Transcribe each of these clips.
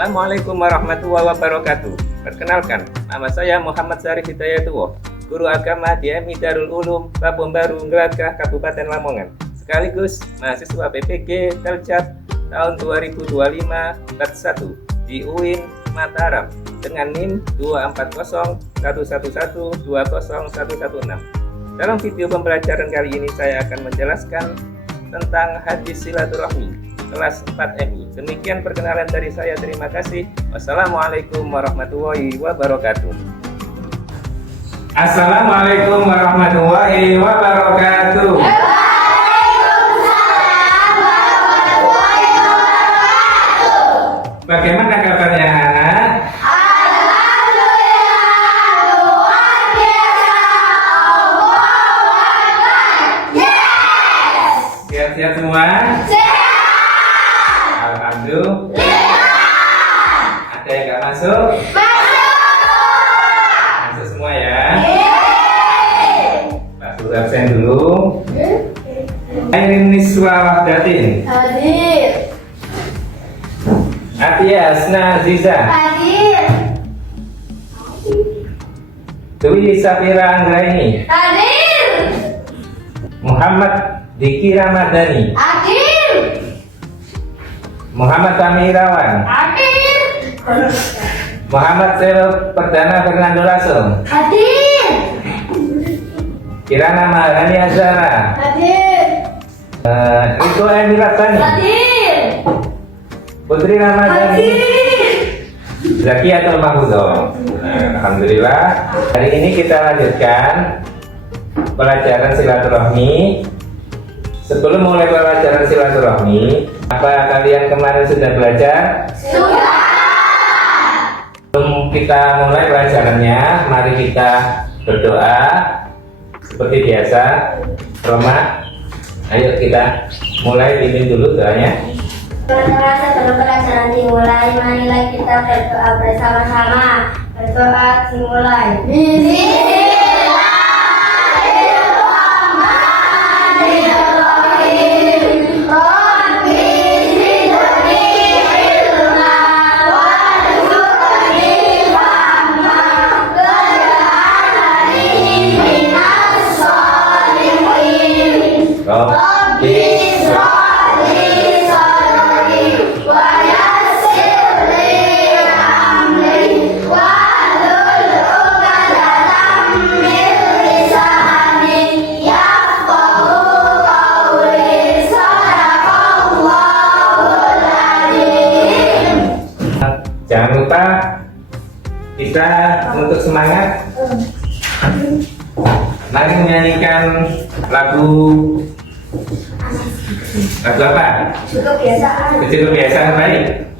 Assalamualaikum warahmatullahi wabarakatuh. Perkenalkan, nama saya Muhammad Syarif Hidayatullah, guru agama di MI Darul Ulum, Labuan Baru, Ngelangkah, Kabupaten Lamongan. Sekaligus mahasiswa PPG Teljat tahun 2025 kelas 1 di UIN Mataram dengan NIM 24011120116. Dalam video pembelajaran kali ini saya akan menjelaskan tentang hadis silaturahmi kelas 4 MI. Demikian perkenalan dari saya. Terima kasih. Wassalamualaikum warahmatullahi wabarakatuh. Assalamualaikum warahmatullahi wabarakatuh. Bagaimana kabarnya anak? Siap-siap semua? Alhamdulillah. Ada yang nggak masuk? Masuk semua ya. Pak Guru absen dulu. Airin Niswa Wahdatin. Hadir. Atias Naziza. Hadir. Dwi Safira Anggraini. Hadir. Muhammad Diki Ramadhani. Hadir. Muhammad Fahmi Irawan. Hadir. Muhammad Selo Perdana Fernando Lasung. Hadir. Kirana Maharani Azara. Hadir. Riko Emiratani. Hadir. Putri Ramadhani. Hadir. Zakiatul Mahfudzoh. Alhamdulillah. Hari ini kita lanjutkan pelajaran silaturahmi. Sebelum mulai pelajaran silaturahmi, apa kalian kemarin sudah belajar? Sudah. Sebelum kita mulai pelajarannya, mari kita berdoa seperti biasa. Roma, ayo kita mulai, pimpin dulu doanya. Teman-teman, sebelum pelajaran dimulai, marilah kita berdoa bersama-sama. Berdoa dimulai. Jangan lupa kita untuk semangat, mari menyanyikan lagu apa? Cukup kebiasaan. Kecil kebiasaan, baik.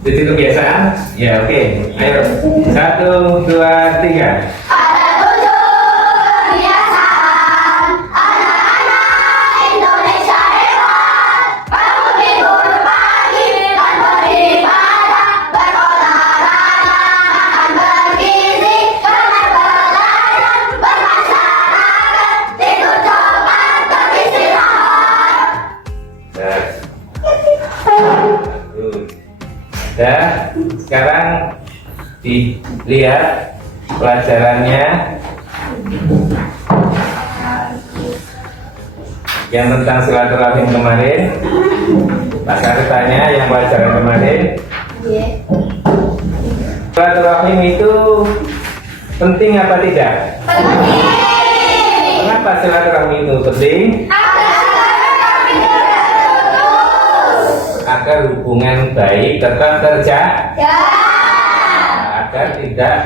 Kecil kebiasaan, ya oke. Ayo, 1, 2, 3. Dan sekarang dilihat pelajarannya yang tentang silaturahim kemarin. Pak Syarif tanya yang pelajaran kemarin. Silaturahim itu penting apa tidak? Penting. Kenapa silaturahim itu penting? Agar hubungan baik tetap terjaga, agar tidak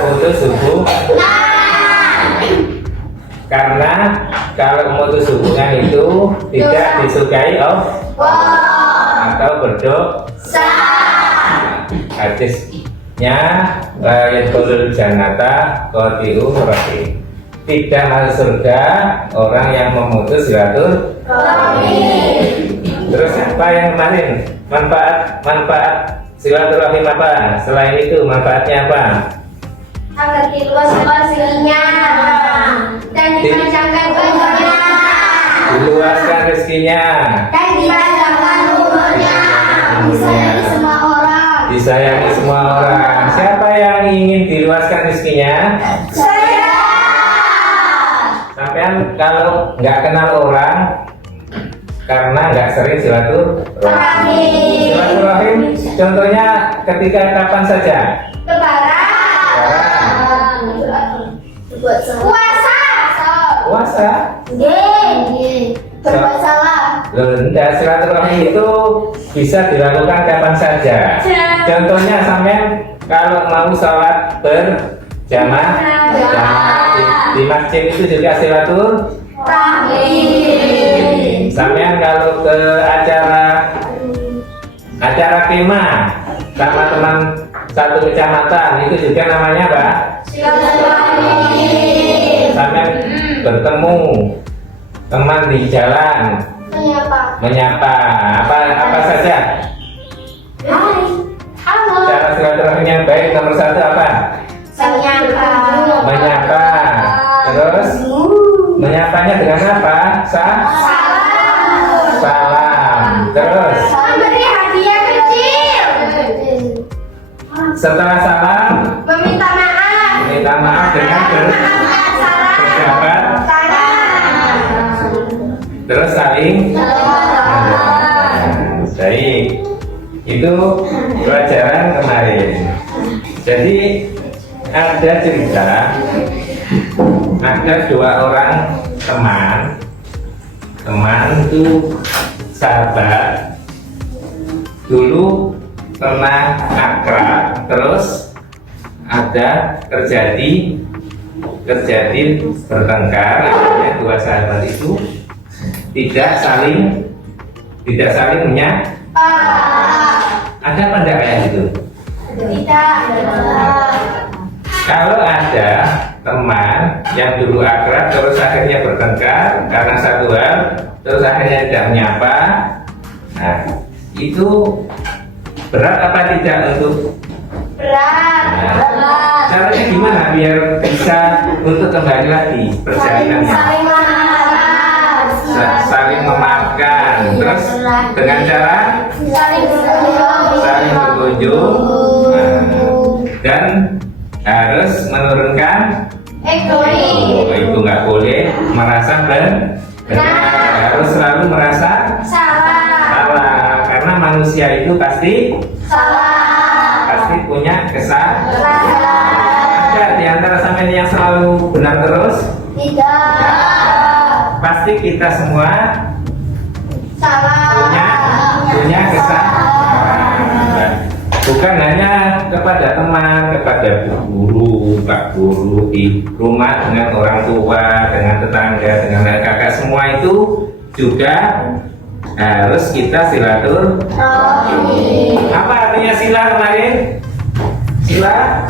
putus hubungan. Karena kalau memutus hubungan itu tidak disukai atau berdosa. Hadisnya yadkhulul jannata qati'ur rahim. Tidak masuk surga orang yang memutus silaturahmi. Terus apa yang kemarin? Manfaat silaturahim apa? Selain itu manfaatnya apa? Agar diluaskan rezekinya dan dipanjangkan umurnya. Diluaskan rezekinya Dan dipanjangkan umurnya. Bisa dari semua disayangi semua orang. Siapa yang ingin diluaskan rezekinya? Saya. Sampean kalau nggak kenal orang karena nggak sering silaturahim. Silaturahim contohnya ketika kapan saja? Lebaran. Puasa. Puasa. Berbuat salah. Loh, enggak, silaturahim itu bisa dilakukan kapan saja. Contohnya sampean kalau mau sholat berjamaah di masjid itu juga silaturahim. Sampean kalau ke acara kemah sama teman satu kecamatan itu juga namanya apa? Silaturahim. Sampean bertemu teman di jalan menyapa apa saja. Hai. Halo. Cara silaturahim yang baik nomor satu apa? Menyapa. Terus menyapanya dengan apa? Salam. Terus Memberi hadiah kecil. setelah salam Meminta maaf dengan berjabat. Terus saling. Baik. Itu pelajaran kemarin. Jadi ada cerita, ada dua orang teman itu sahabat, dulu pernah akrab, terus ada terjadi bertengkar, akhirnya dua sahabat itu tidak saling menyapa. Ada apa enggak kayak gitu? Kalau ada teman yang dulu akrab terus akhirnya bertengkar karena satu hal, terus akhirnya tidak menyapa, nah itu berat apa tidak untuk? Berat. Caranya gimana biar bisa untuk kembali lagi perjalanannya? Saling memaafkan, terus dengan cara saling berkunjung, dan harus menurunkan itu nggak boleh merasa benar, harus selalu merasa salah karena manusia itu pasti punya kesalahan. Ada di antara sampean yang selalu benar terus? Pasti kita semua punya kesalahan. Bukan hanya kepada teman, kepada guru, pak guru di rumah, dengan orang tua, dengan tetangga, dengan kakak, semua itu juga harus kita silaturahim. Apa artinya sila kemarin? Sila?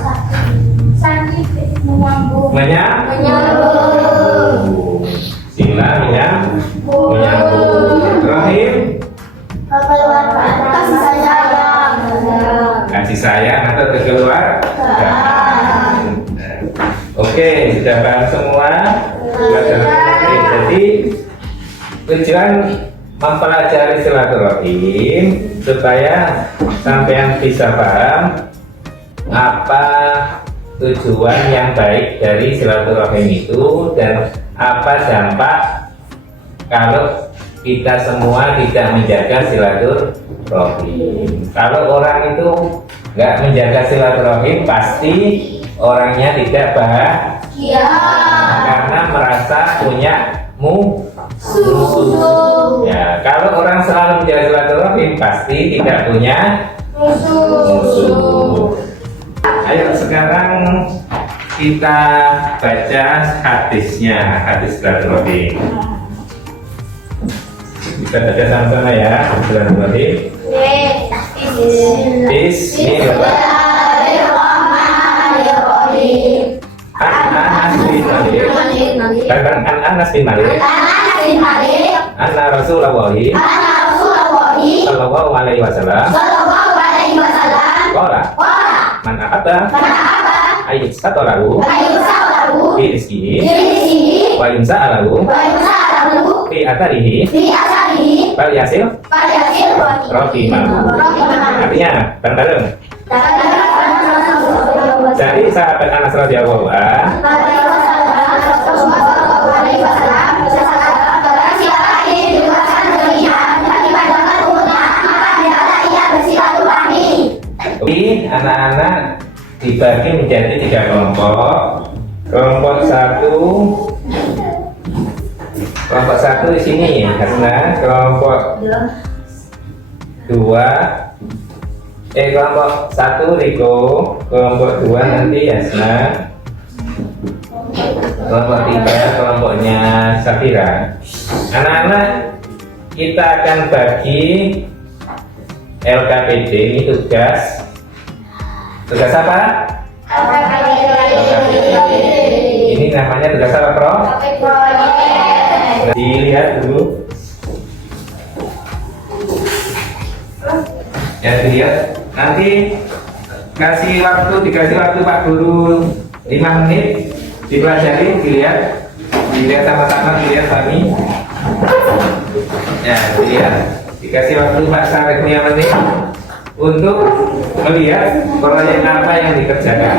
Menyambung. Sila menyambung. Rahim? Kasih sayang atau kekeluargaan. Oke, sudah paham semua. Jadi tujuan mempelajari silaturahim supaya sampean bisa paham apa tujuan yang baik dari silaturahim itu dan apa dampak kalau kita semua tidak menjaga silaturahim. Kalau orang itu nggak menjaga silaturahim, pasti orangnya tidak bahagia karena merasa punya musuh. Ya, kalau orang selalu menjaga silaturahim, pasti tidak punya musuh. Ayo sekarang kita baca hadisnya, hadis silaturahim. Kita baca sama-sama ya, silaturahim. Bismillahirrahmanirrahim. Anas bin Malik. Anna Rasulullah sallallahu alaihi wasallam. Qala man ahabba ayyusatalahu fi rizqihi wa yumsa'alahu fi atharihi Pak Yasil Rohimah. Artinya bareng-bareng. Jadi sahabat Anas radhiyallahu anhu anak-anak dibagi menjadi 3 kelompok. Kelompok satu di sini Hasna, kelompok 1 Riko, kelompok 2 nanti Hasna, kelompok 3 kelompoknya Safira. Anak-anak, kita akan bagi LKPD. Ini tugas apa? Ini namanya tugas apa, Prof? Dilihat dulu. Ya, dilihat. Nanti dikasih waktu Pak Guru 5 menit, dipelajari, dilihat sama-sama, dilihat kami. Ya, dilihat. Dikasih waktu Pak Sarif 5 menit untuk melihat proyek apa yang dikerjakan.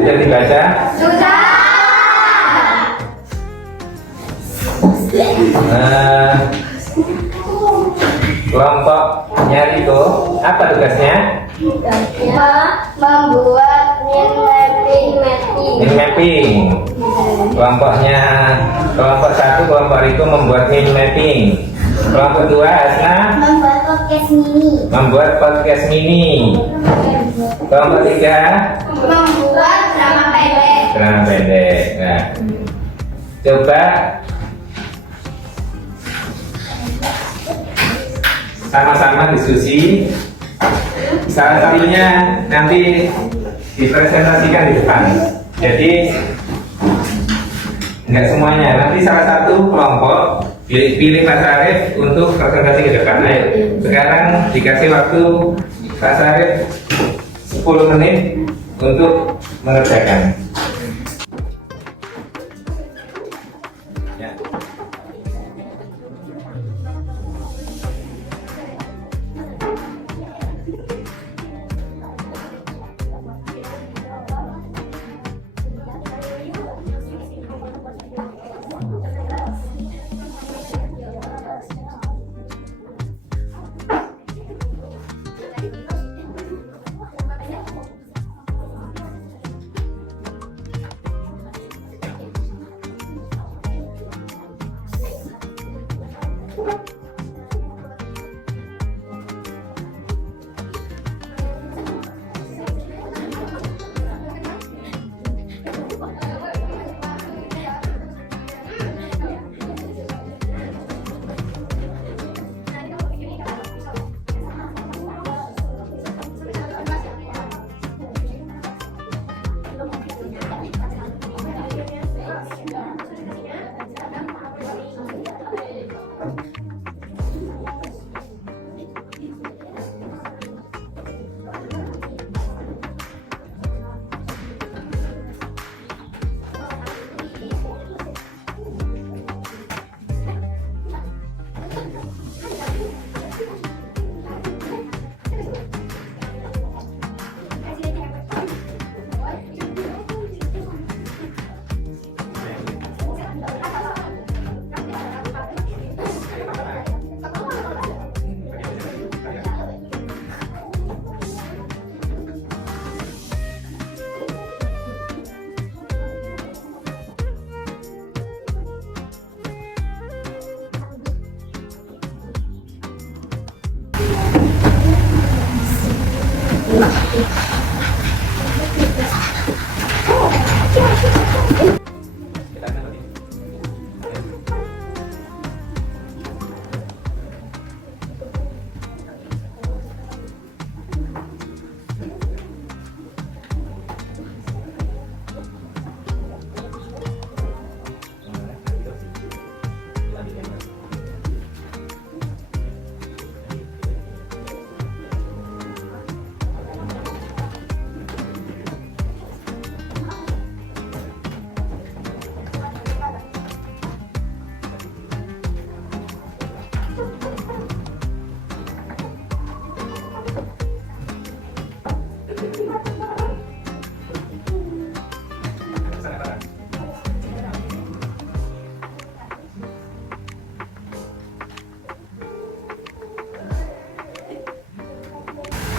Sudah dibaca? Sudah. Kelompoknya Riko, apa tugasnya? Membuat Mind mapping. Kelompok 1 kelompok Riko membuat mind mapping. Kelompok 2 Hasna membuat podcast mini. Kelompok 3 membuat drama pendek. Nah, coba sama-sama diskusi. Salah satunya nanti dipresentasikan di depan. Jadi enggak semuanya. Nanti salah satu kelompok pilih Pak Sarif untuk presentasi ke depan. Ayo. Sekarang dikasih waktu Pak Sarif 10 menit untuk mengerjakan. Ya.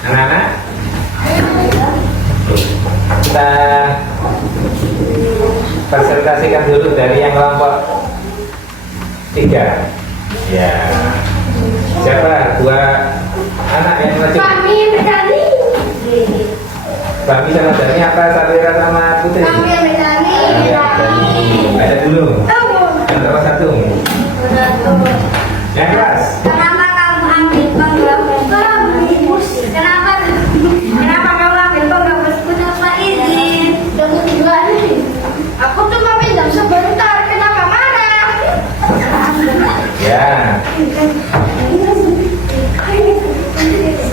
Anak-anak, kita presentasikan dulu dari yang kelompok 3. Ya, siapa dua anak yang maju? Kami berani. Bami sama Dani apa? Safira sama Putri? Kami berani. Ada dulu. Yang nomor 1. Yang keras. Kenapa kamu ambil penggabus? Kenapa kamu ambil penggabus? Kenapa izin? Kamu juga nih. Aku cuma pinjam sebentar. Kenapa marah? Ya.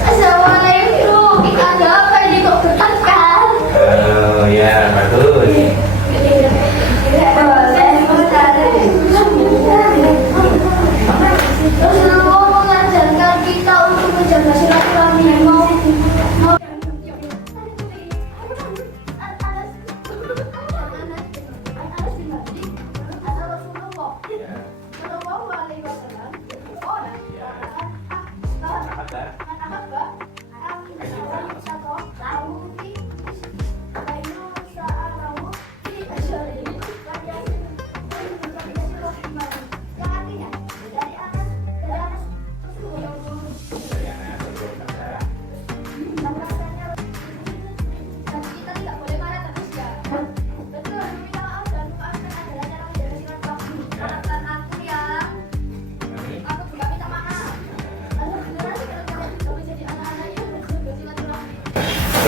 Assalamualaikum. Ada apa ini kok bertengkar? Oh ya, bagus. Rasulullah mengajarkan kita untuk menjaga silaturahmi.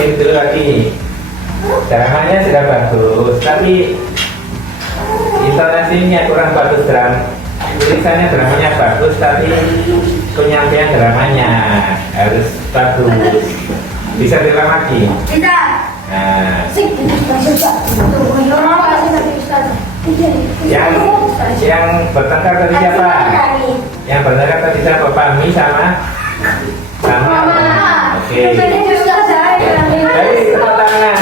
Ini dulu lagi. Ceramahnya sudah bagus, tapi intonasinya kurang bagus. Tulisannya dramanya bagus, tapi penyampaian dramanya harus bagus. Bisa diulang lagi. Bisa. Nah, yang bertengkar tadi siapa? Yang bertengkar tadi siapa? Pami sama Oke. Baik, tepuk tangan.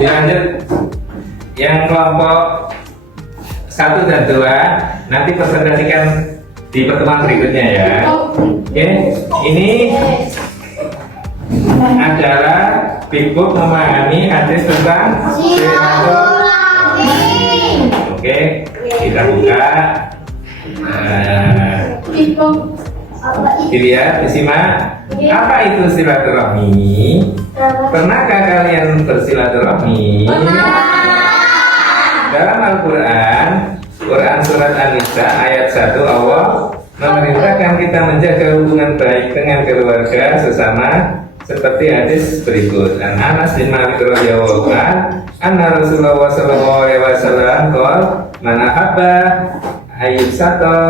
Dilanjut yang kelompok 1 dan 2 nanti presentasikan di pertemuan berikutnya ya. Oke, ini adalah Bigbook memahami hadis tentang silaturahmi. Oke, kita buka. Dilihat, disimak. Apa itu silaturahmi? Pernahkah kalian bersilaturahmi? Dalam Al-Quran, Quran surat An-Nisa ayat 1, Allah memerintahkan kita menjaga hubungan baik dengan keluarga sesama seperti hadis berikut. An Anas bin Malik radhiyallahu anhu, anna Rasulullah sallallahu alaihi wasallam qala, man ahabba ayyub sato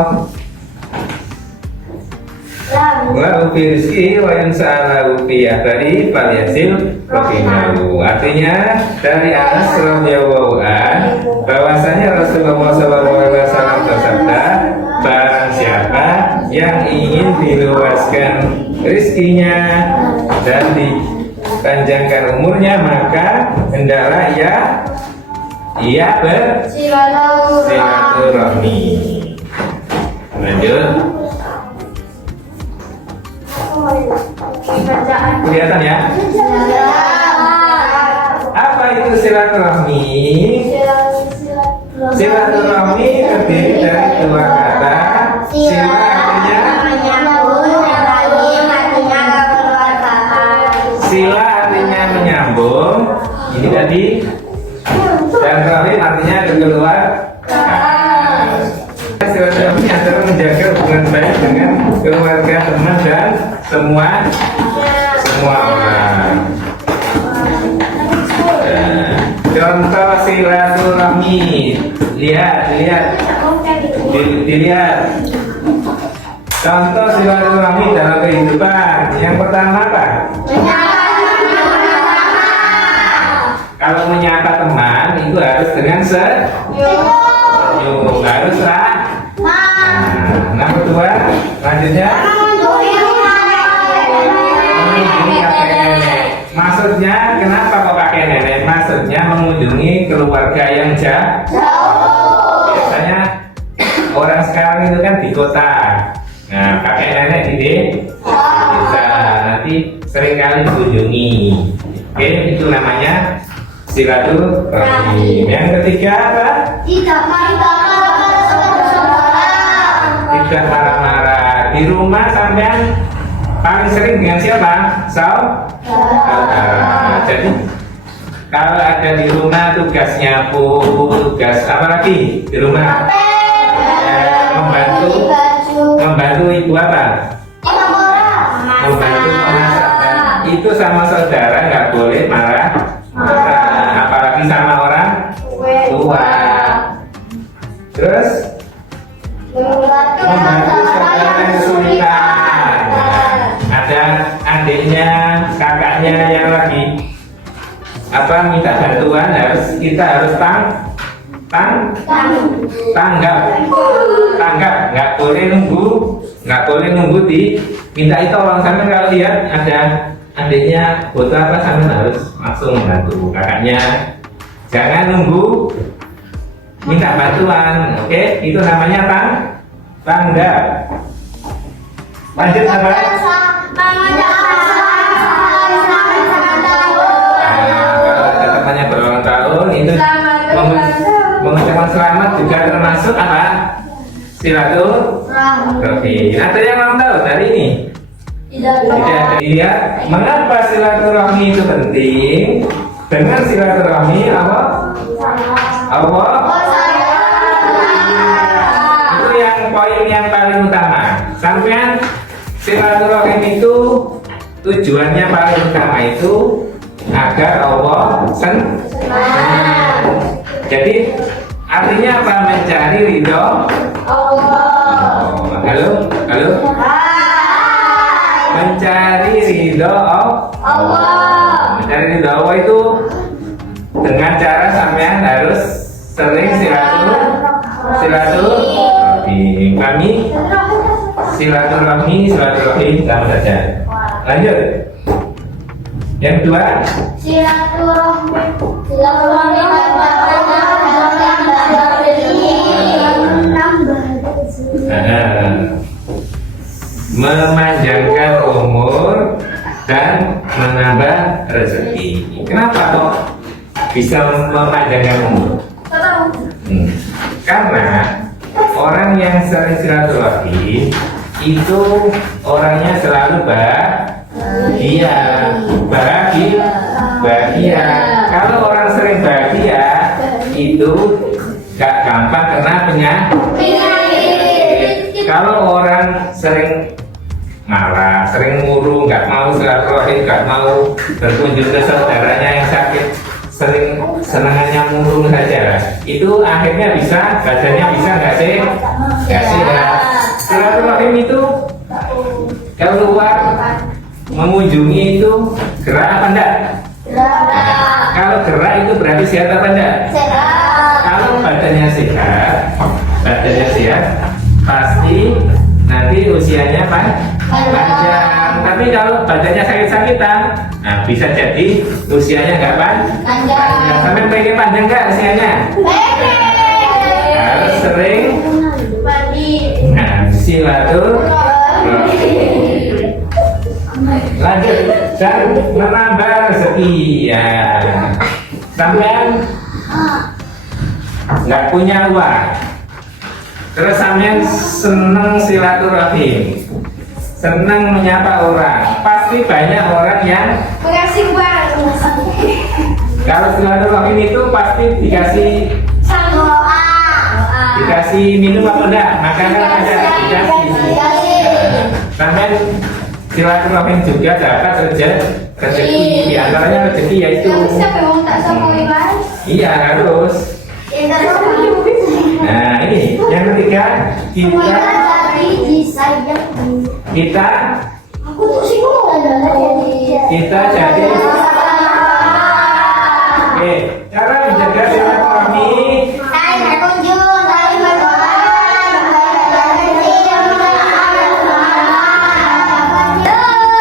wa ufi rizki wa yansa'ala ufi akari falyasil rahimahu. Artinya dari Anas radhiyallahu anhu bahwasanya Rasulullah SAW bersabda, barang siapa yang ingin diluaskan rizkinya dan dipanjangkan umurnya, maka hendaklah ia bersilaturahmi. Lanjut. Kelihatan ya? Apa itu silaturahmi? Silaturahmi terdiri dari dua kata. Sila artinya silaturahmi adalah menjaga hubungan baik dengan keluarga, teman dan semua orang. Contoh silaturahmi, dilihat. Contoh silaturahmi dalam kehidupan. Yang pertama apa? Kalau menyapa teman itu harus dengan senyum, harus nah, kedua, lanjutnya mengunjungi kakek nenek. Maksudnya kenapa kok kakek nenek? Maksudnya mengunjungi keluarga yang jauh. Biasanya orang sekarang itu kan di kota. Nah, kakek nenek di desa. Nanti seringkali dikunjungi. Oke, itu namanya silaturahmi. Yang ketiga apa? Tidak Tidak marah-marah. Di rumah sampean paling sering dengan siapa? Saudara. Jadi kalau ada di rumah tugas nyapu, tugas apa lagi di rumah? Membantu ibu apa? Membantu memasak. Itu sama saudara nggak boleh marah. Apalagi sama orang tua. Terus membantu saudara yang kesulitan. Ada adiknya, kakaknya yang lagi minta bantuan, kita harus tanggap, nggak boleh nunggu minta tolong. Sampai kalau lihat ada adiknya butuh apa, sampai harus langsung membantu kakaknya. Jangan nunggu minta bantuan. Oke, itu namanya tanggap. Lanjut apa? Kalau ada temannya berulang tahun itu mengucapkan selamat juga termasuk apa? Silaturahmi. Ada yang ulang tahun hari ini? Tidak ada. Iya. Mengapa silaturahmi itu penting? Dengan silaturahmi Allah itu yang poin yang paling utama. Sampean silaturahmi itu tujuannya paling utama itu agar Allah senang. Jadi artinya apa? Mencari ridho Allah. Halo. Mencari ridho Allah. Mencari ridho Allah itu dengan cara sampean harus sering silaturahmi. Kami silaturahmi sama saja. Lanjut. Yang kedua, memanjangkan umur dan menambah rezeki. Kenapa kok bisa memanjangkan umur? Karena orang yang sering silaturahmi itu orangnya selalu bahagia. Kalau orang sering bahagia itu gak gampang kena penyakit. Kalau orang sering marah, sering murung, nggak mau silaturahmi, nggak mau berkunjung ke saudaranya yang sakit, sering senangannya murung saja, itu akhirnya badannya bisa nggak sehat. Silaturahmi itu keluar mengunjungi itu gerak apa enggak? Kalau gerak itu berarti sehat apa enggak? Kalau badannya sehat pasti nanti usianya panjang. Tapi kalau badannya sakit-sakitan, nah bisa jadi usianya nggak panjang. Sampai pengen panjang nggak usianya? Harus sering silaturahmi. Lanjut, dan menambah rezeki ya. Sampean nggak punya uang, terus sampean seneng silaturahmi, seneng menyapa orang, pasti banyak orang yang Makasih Bang. kalau silaturahmi itu pasti dikasih Dikasih minum apa enggak? Makanan ada dikasih. Sampai silaturahim juga dapat rezeki. Di antaranya rezeki yaitu. Iya harus. Nah ini yang ketiga kita jadi. Oke, cara menjaga silaturahmi.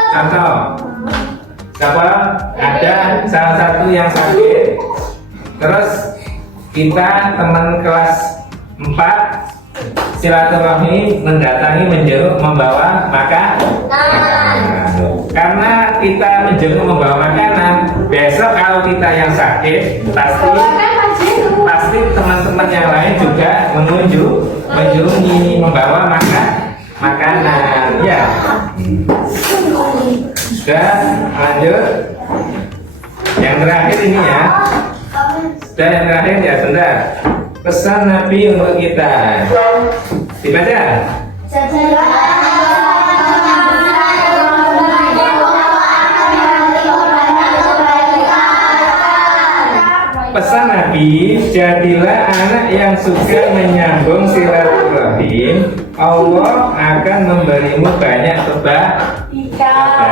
Contoh, siapa ada salah satu yang sakit, terus kita teman kelas 4 silaturahmi mendatangi menjenguk membawa makanan. Karena kita menjenguk membawa makanan, besok kalau kita yang sakit pasti teman-teman yang lain juga mengunjungi membawa makanan. Ya. Sudah lanjut. Yang terakhir ini ya. Sudah yang terakhir ya, sebentar. Pesan Nabi untuk kita. Dibaca. Pesan Nabi, jadilah anak yang suka menyambung silaturahim. Allah akan memberimu banyak kebaikan.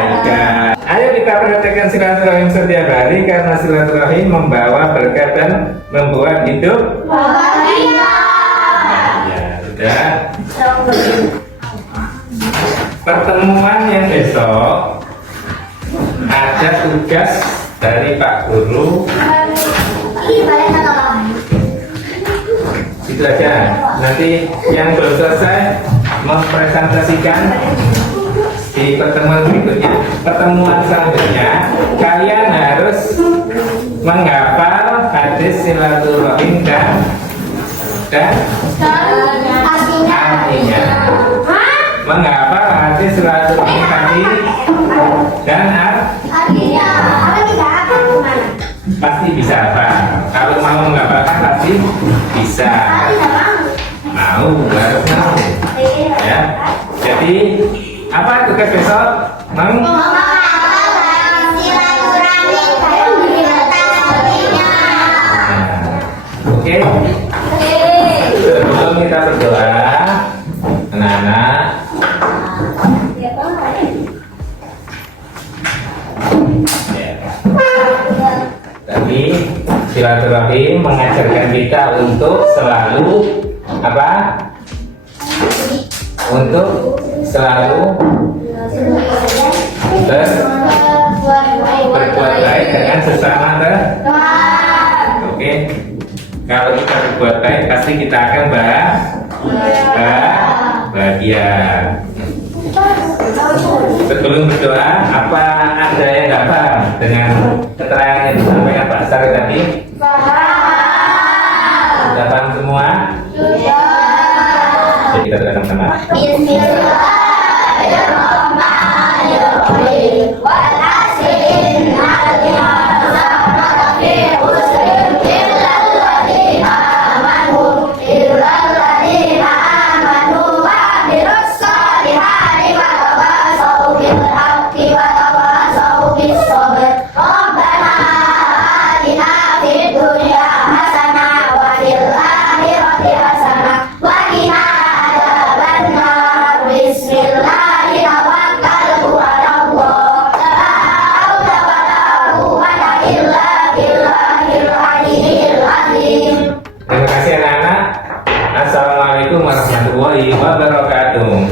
Ayo kita praktekkan silaturahim setiap hari karena silaturahim membawa berkat dan membuat hidup bahagia. Ya, sudah. Pertemuan yang besok ada tugas dari Pak Guru. Itu aja. Nanti yang belum selesai mempresentasikan di pertemuan berikutnya. Pertemuan selanjutnya kalian harus menghafal hadis silaturahim dan artinya. Menghafal hadis silaturahim tadi dan artinya. Pasti bisa apa? Kalau mau menghafalkan pasti bisa. Mau, harus mau. Ya. Jadi apa tugas besok? Oke. Sebelum kita berdoa, anak-anak. Tapi silaturahim mengajarkan kita untuk selalu apa? Untuk selalu berbuat baik dengan sesama Oke. Kalau kita berbuat baik pasti kita akan bahagia. Sebelum berdoa, apa ada yang nggak paham dengan keterangan yang disampaikan Pak Sari tadi? Sudah paham semua? Jadi kita doa sama-sama. Terima kasih anak-anak. Assalamualaikum warahmatullahi wabarakatuh.